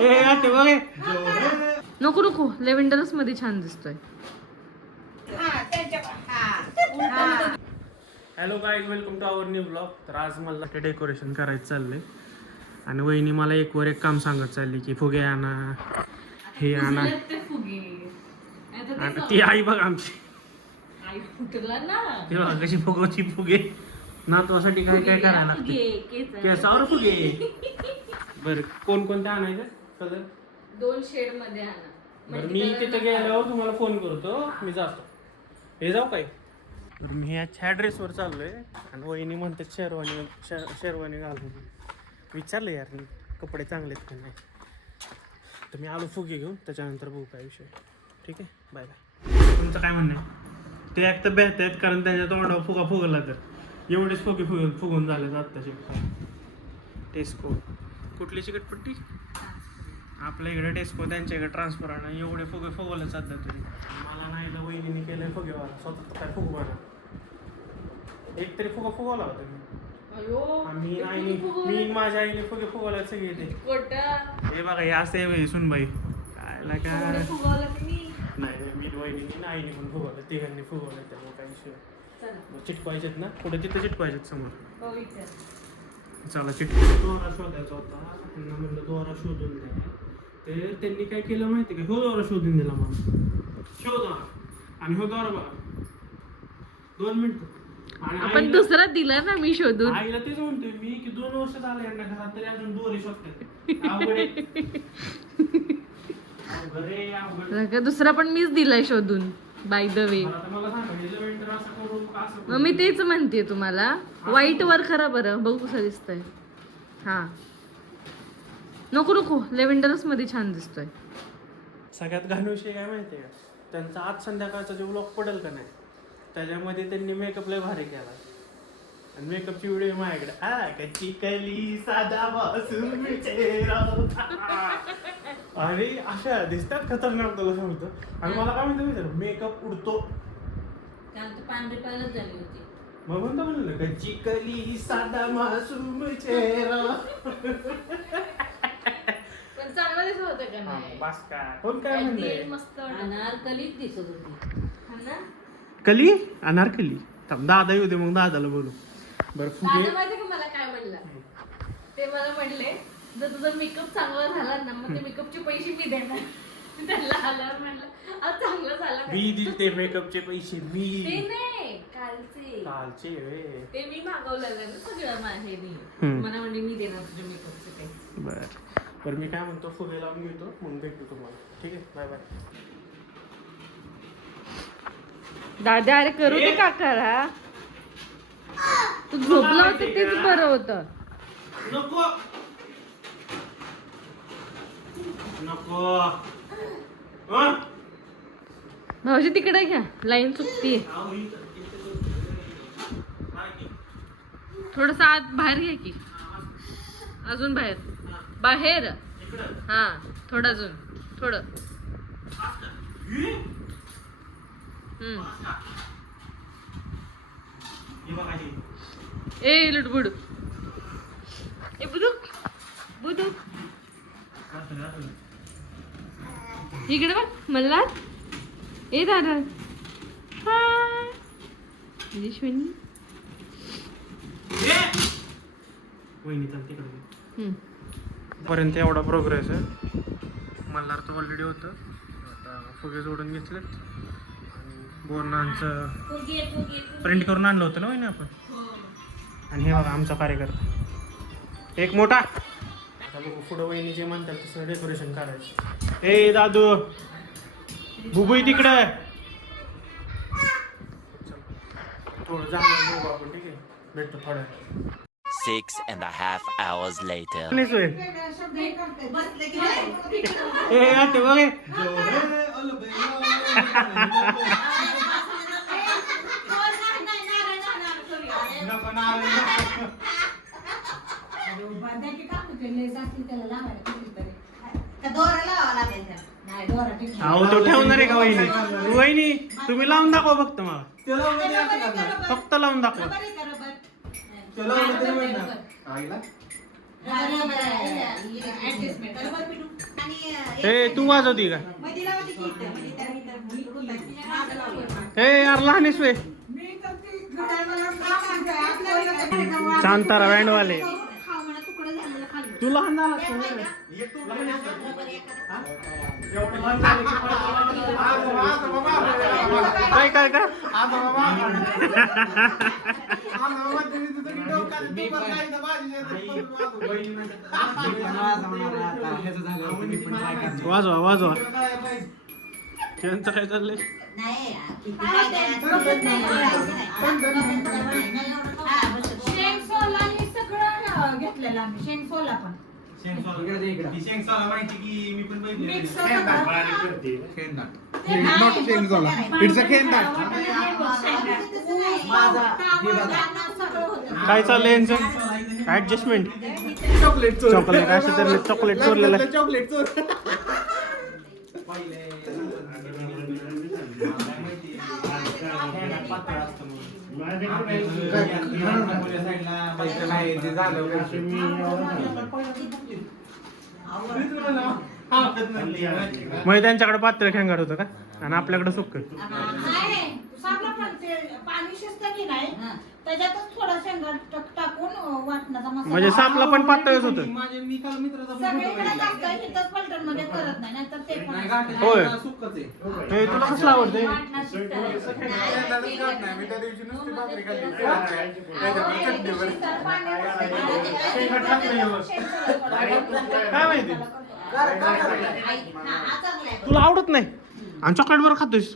ए आते बघ. नको नको. लेव्हेंडरच मध्ये छान दिसतोय. Hello guys welcome to our new blog तर आज मला ते डेकोरेशन करायचं चाललंय. आणि वहिनी मला एक वर एक काम सांगत चालली की फुगे आणा हे आणा. आणि ती आई बघ आमची. ती बघा कशी फुगवची फुगे. नातवासाठी काय काय करायला लागते? केसावर फुगे. बरं कोणकोणते आणायचं? कलर? दोन शेडमध्ये आणा. बरं मी तिथे गेल्यावर तुम्हाला फोन करतो मी जातो. हे जाऊ काय? तर मी ह्या ड्रेसवर चाललोय आणि वहिनी म्हणते शेरवानी शे- शेरवानी घालून. विचारलं यार मी कपडे चांगले आहेत का नाही? तर मी आलो फुगे घेऊन त्याच्यानंतर बघू काय विषय. ठीक आहे? बाय बाय तुमचं काय म्हणणं आहे? ते एक तर बेहत आहेत कारण त्याच्या तोंडावर फुगा फुगला तर. एवढेच फुगे फुगून फुगून झाले आत्ताचे. टेस्को कुठली चिकटपट्टी? आपल्या इकडे टेस्को त्यांच्या इकडे ट्रान्सफर आणि एवढे फुगे फुगवले सध्या तरी. मला नाही तर वहिनीने केलंय फुगेवाला स्वतः काय फुगवा एक तरी फुगा फुगवला होता मी. आईने मी माझ्या आईने फुगे फुगवले सगळे ते. हे बघा हे असते हे सुनबाई. काय लागा नाही नाही, मी वहिनीने ना आईने पण फुगवलं. तिघांनी फुगवलं त्यामुळे काही विषय मग चिटकवायचेत ना? पुढे तिथं चिटकवायचेत समोर. चला चिटकू दोरा शोधायचा होता. त्यांना म्हणलं दोरा शोधून द्या. ते त्यांनी काय केलं माहिती का? ह्यो दोरा शोधून दिला मला. शोधा आणि ह्यो दोरा बघा. दोन मिनिट. आपण दुसरा दिला ना मी शोधून. आईला तेच म्हणतोय मी की दोन वर्ष झाले यांना घरात तरी अजून दोरे शोधतात. अवघड आहे. अवघड आहे, अवघड आहे. का दुसरा पण मीच दिलाय शोधून. बाय द वे मला तर मला सांगा ह्याचं वेंटर असं करू का असं मग? मी तेच म्हणते तुम्हाला. व्हाईट वर खरा बरं. बघू कसं दिसतंय. हा. नको नको. लेव्हेंडरच मध्ये छान दिसतोय. सगळ्यात घाण विषय काय माहितीये का? त्यांचा आज संध्याकाळचा जो ब्लॉग पडेल का नाही त्याच्यामध्ये त्यांनी मेकअप लय भारी केला. आणि मेकअपची व्हिडिओ माझ्याकडे. आ कच्ची कली साधा मासूम चेहरा आणि अशा दिसतात खतरनाक तुला सांगतो. आणि मला काय म्हणतो मेकअप उडतो. मग म्हणतो म्हणलं कच्ची कली साधा मासूम चेहरा चांगलं दिसत होतं का हा, नाही? बस का? कोण काय म्हणलंय मस्त अनारकलीच दिसत होती. ना? कली? अनारकली. थांब दादा येऊ दे मग दादाला बोलू. बरं फुगे माहिती का मला काय म्हणलं? ते मला म्हणले जर तुझा मेकअप चांगला झाला ना मग ते मेकअपचे पैसे मी देणार. मी त्यांना आल्यावर म्हणलं अहो चांगलं झालं का?" मी दिलते मेकअपचे पैसे ते मी नाही कालचे. कालचे वे ते मी मागवलेलं ना सगळं माझे मी. हम्म. मला म्हणले मी देणार तुझे मेकअपचे पैसे. बर. बरं मी काय म्हणतो फुगे लावून घेतो मग भेटतो तुम्हाला. ठीक आहे? बाय बाय दादा अरे करू दे का करा? तू झोपला होता तेच बरं होतं. नको. नको. हं? भाऊजी तिकडे घ्या. लाईन चुकतीये इथं- इथं- की. थोडस आत बाहेर घ्या की. अजून बाहेर. बाहेर. हा थोडं अजून थोडं. ए लुडबुड ए बुदुक बुदुक. इकडे बघ मला ए दादा हे! वहिनी चल तिकडे घे. हम्म. पर्यंत एवढा प्रोग्रेस आहे. मल्हार तर ऑलरेडी होतं. आता फुगे जोडून घेतलेत. आणि बोरणांचं प्रिंट करून आणलं होतं ना वहिनी आपण? आणि हे बघा आमचा कार्यकर्ता. एक मोठा. आता बघू पुढं वहिनी जे म्हणतात तसं डेकोरेशन करायचं. ए दादू. बुबई तिकडं. थोडं जाणार बघू आपण ठीक आहे? भेटतो थोड्या Six and a half hours later. कोणीच होय? ए आते बघ हे. अहो तो ठेवणार आहे का वहिनी वहिनी तुम्ही लावून दाखवा फक्त मला फक्त लावून दाखवा आईला? ऍडजस्टमेंट हे तू वाजवती का की म्हणजे. मागं लावते. हे यार लहान वे. शांतारा बँडवाले. तू लहान झाला काय काय काय? वाजवा. वाजवा त्यांचं काय चाललंय? नाही, किती काय काय असं बघत नाही, बोलायचं नाही. हा, बरोबर. शेंग सोला हे सगळं घेतलेलं आम्ही शेंग सोला पण मिक्स इट्स अ काय चाललंय यांचं? ऍडजस्टमेंट चॉकलेट चोर. चॉकलेट असं तर चॉकलेट चोरलेलं आहे. चॉकलेट चोर. म्हणजे त्यांच्याकडे पात्र खेंगार होतं का आणि आपल्याकडे सुक्क सापला पण ते पाणी शिजतं की नाही त्याच्यातच थोडा शेंगा टाक- टाकून अं, वाटणाचा मसाला म्हणजे सापला पण पातळच होतं सगळीकडे टाकतं इथंच पलटणमध्ये करत नाही नाहीतर ते पण होय हे तुला कसलं आवडतंय मी काय माहिती तुला आवडत नाही आणि चॉकलेट बरं खातोयस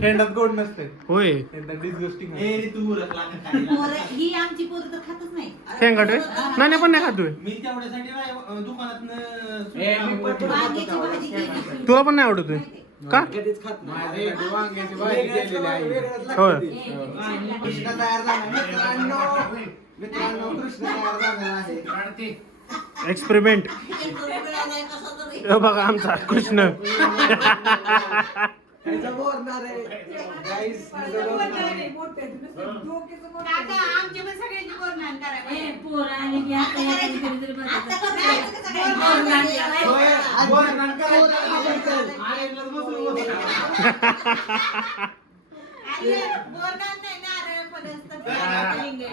खेळण्यात गोड नसते. होय. ही आमची पोरं तर खातच नाही. होय नाही नाही, पण नाही खातोय. मी तेवढ्यासाठी नाही, अं, दुकानातनं वांग्याची भाजी केली. तुला पण नाही आवडत का? माझ्यासाठी वांग्याची भाजी केलेली आहे. होय कृष्ण तयार झाला मित्रांनो मित्रांनो कृष्ण तयार आहे. एक्सपेरिमेंट एक रुपया नाही कसं तरी. बघा आमचा कृष्ण. आमची पण सगळ्यांची बोलणार करायला पोरं आली की आता बोलणार नाही नारळ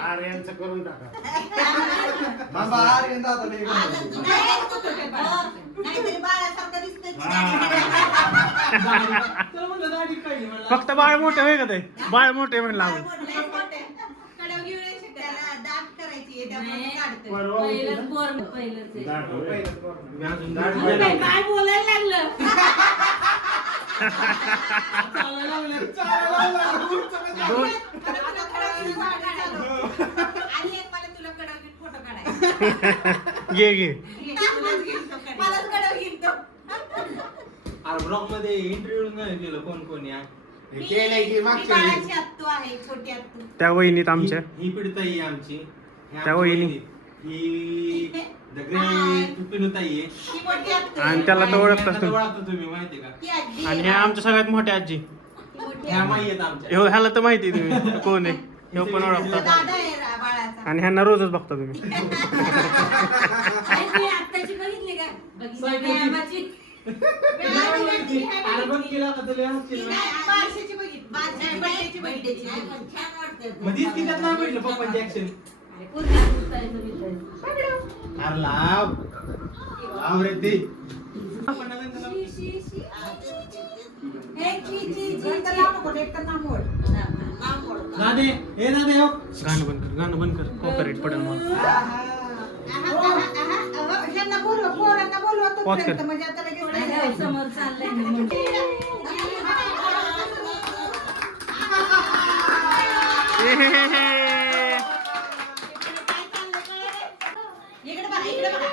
आर्यांचं करून टाका बाबा आर्यन दादा. नाहीतरी बाळासारखं दिसतंय तर म्हणलं दाढी काढली म्हणलं. फक्त बाळ मोठे होय का ते? बाळ मोठे म्हणलं. परवा पहिलंच आहे. काय बोलायला लागलं. चालायला लागलं, चालायला लागलं. आणि एक मला तुला कडव घेऊन फोटो काढायचा. घे घे मलाच कडव घेऊन तो अरे ब्लॉगमध्ये इंटरव्ह्यू नाही केलं कोण कोण या? हे केलंय की मी मागच्या वेळी. बाळाची आत्तू आहे छोटी आत्तू. त्या वहिनीत आमच्या. ही पिढताई आहे आमची. ही त्या आमची वहिनी. वहिनी. ही द ग्रेट पिनुताई आहे. ही मोठी आत्तू आहे. आणि त्याला तर ओळखताच यांना तर तुम्ही ओळखता तुम्ही माहिती का? ती आजी आणि आहे ह्या. आमच्या सगळ्यात मोठ्या आजी. ती मोठी ह्या आजी. माई आहेत आमच्या. ह्यो ह्याला तर माहिती आहे तुम्ही. कोण आहे? ह्यो पण ओळखता? दादा आहे रा- बाळाचा. आणि ह्यांना रोजच बघता तुम्ही. आई, तू आत्ताची बघितली का? बघितली सायकल. व्यायामाची? बाळाची बघितली, ह्या अरे बघ बघितली. केला का तुला ती नाही, बारशाची बघितली. बारशाची, बर्थडेची बघितली. छान वाटतं मग तीच तिच्यात नाही भेटलं पप्पांची ऍक्शन अरे, लाव लाव रे ते. हे हे हो गाणं बंद कर गाणं बंद कर कॉपीराइट पडेल मला ह्यांना बोलवा, पोरांना बोलवा तोपर्यंत. म्हणजे आता लगेच नाही, नाही, समोर चाललंय म्हणते. इकडे बघा इकडे बघा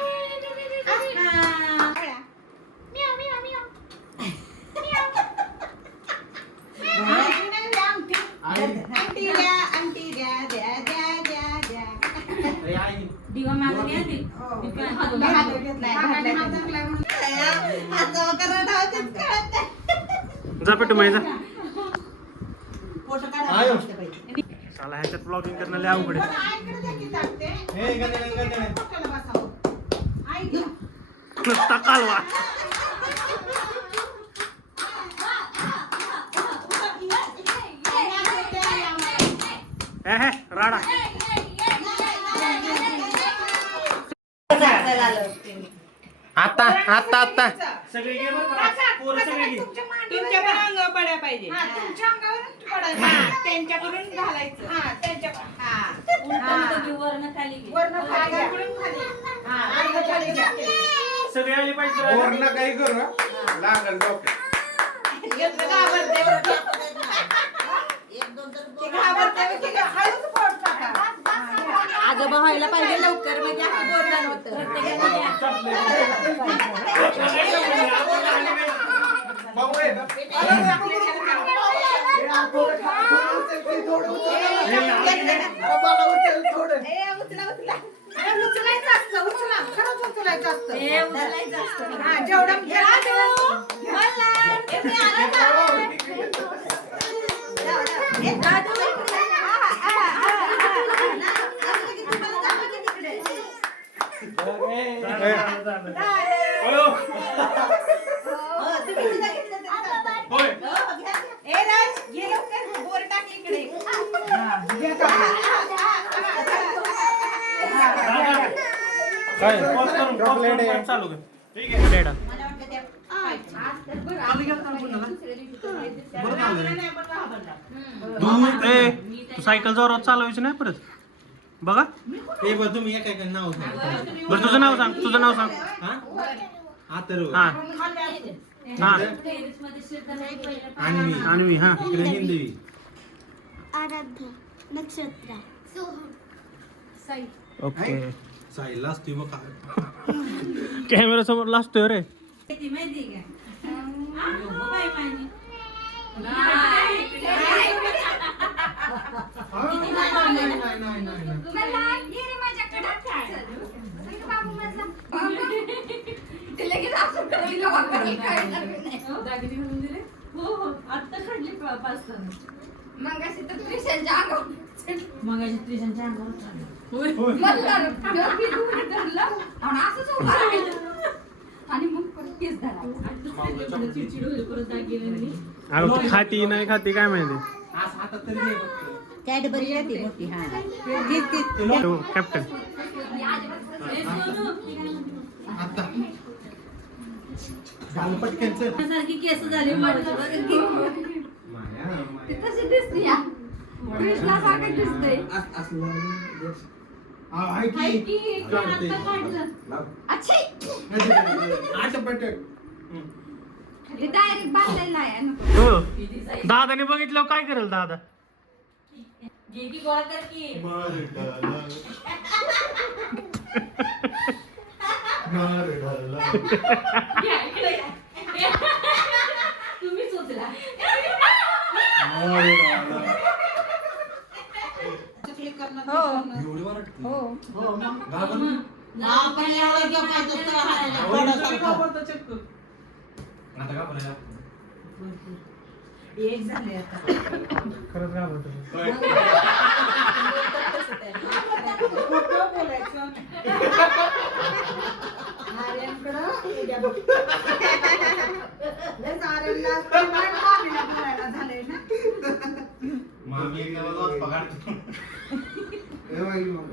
आहा. अंगठी नाही, अंगठी. आंटी द्या आंटी द्या द्या द्या द्या द्या अरे आई दिवा मागून या ती. हो. मी पण हात हात हात घेतलाय, हाताने हात धरलाय म्हणून. आता करत आहोत तेच कळत नाही. जा पेटू माहिती. चला ह्याच्यात ब्लॉगिंग करणं लय अवघड आहे आईकडे द्या की टाकते. हे गणे गणे पोटाला बसावं. आई द्या. नुसता कालवा हे हे राडा आता आता सगळे घे बरं का? पोरं सगळे घे. तुमच्या पण अंगावर पडायला पाहिजे हा, तुमच्या अंगावर. त्यांच्याकडून घालायचं हा त्यांच्या हा वर्ण खाली अंगाकडून खाली हा अंग खाली घ्या. सगळे आले पाहिजे राजा. काही करू हा? लागल. घेतलं घाबरते बरं. एक दोन तर ते घाबरते ते हळूच पोट टाका. आजोबा व्हायला पाहिजे लवकर म्हणजे असं बोलणार? हे उचलायचं असतं उचला. खरंच उचलायचं असतं. हा जेवढं अयो, होय. ए राज घे लवकर बोर टाक इकडे काय? Pause करून- pause Chocolate करून आहे. चालू कर. ठीक आहे, रेडा. तू ए तू सायकल जोरात चालवायची नाही परत? बघा. हे बघ तुम्ही एका एका नाव सांगा. बरं तुझं नाव सांग तुझं नाव सांग. हा? अथर्व हा हा. अन्वी अन्वी हा इकडे. हिंदवी आराध्य नक्षत्र. साई. ओके. असते कॅमेरा समोर लाजतोय रे. हो हो आत्ता काढली पाच मग अशी तर त्रिशांच्या अंगावर होय. मल्हार, तेव्हा मी दूर धरलं, आणि असंच उभा राहिलं. आणि मग परत केस धरला. आणि दुसऱ्या दिवशी चिडचिड होईल, परत दागिने नाही. अरे तू खाती नाही खाती काय माहिती? आज हातात तरी घे फक्त. कॅडबरी राहते मोठी हा. तीच तीच तो कॅप्टन आता. झालं पटकन चल. सारखी केस झाली ती. तशी दिसते या दिसतंय की. हाय की, की. आता काढलं. अच्छे डायरेक्ट बांधलेलं आहे. हो दादाने बघितलं काय करेल दादा इकडे या. तुम्हीच उचला एवढी वाटते. घाबरली? आपण एवढं जपायचं तर हाताला पडत होतं. आता घाबरायला. एक झाले आता खरंच घाबरतो खोटं बोलायचं आर्यांकडं उद्या बघ. लयच आर्यांना प्रेमाने मामीला बोलायला झालंय ना मामी एकदा रोज पगार हे बाई मग.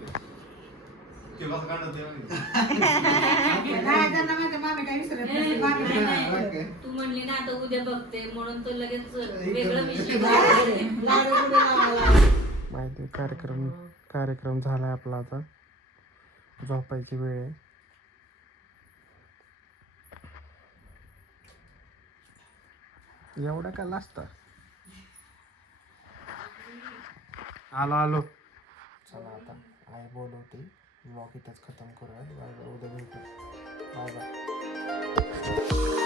ते कसं काढत ते माहिती. काय त्यांना माझ्या मामी काय विसरत नसते. मामी काय ओके. तू म्हणली ना आता उद्या बघते म्हणून तो लगेच वेगळं विषय लाडू बिडू लावायला. माहिती आहे, कार्यक्रम कार्यक्रम झालाय आपला आता झोपायची वेळ आहे एवढा का लाजता आलो आलो चला आता आई बोलवते ब्लॉग इथंच खतम करूया बाय बाय उद्या भेटू बाय बाय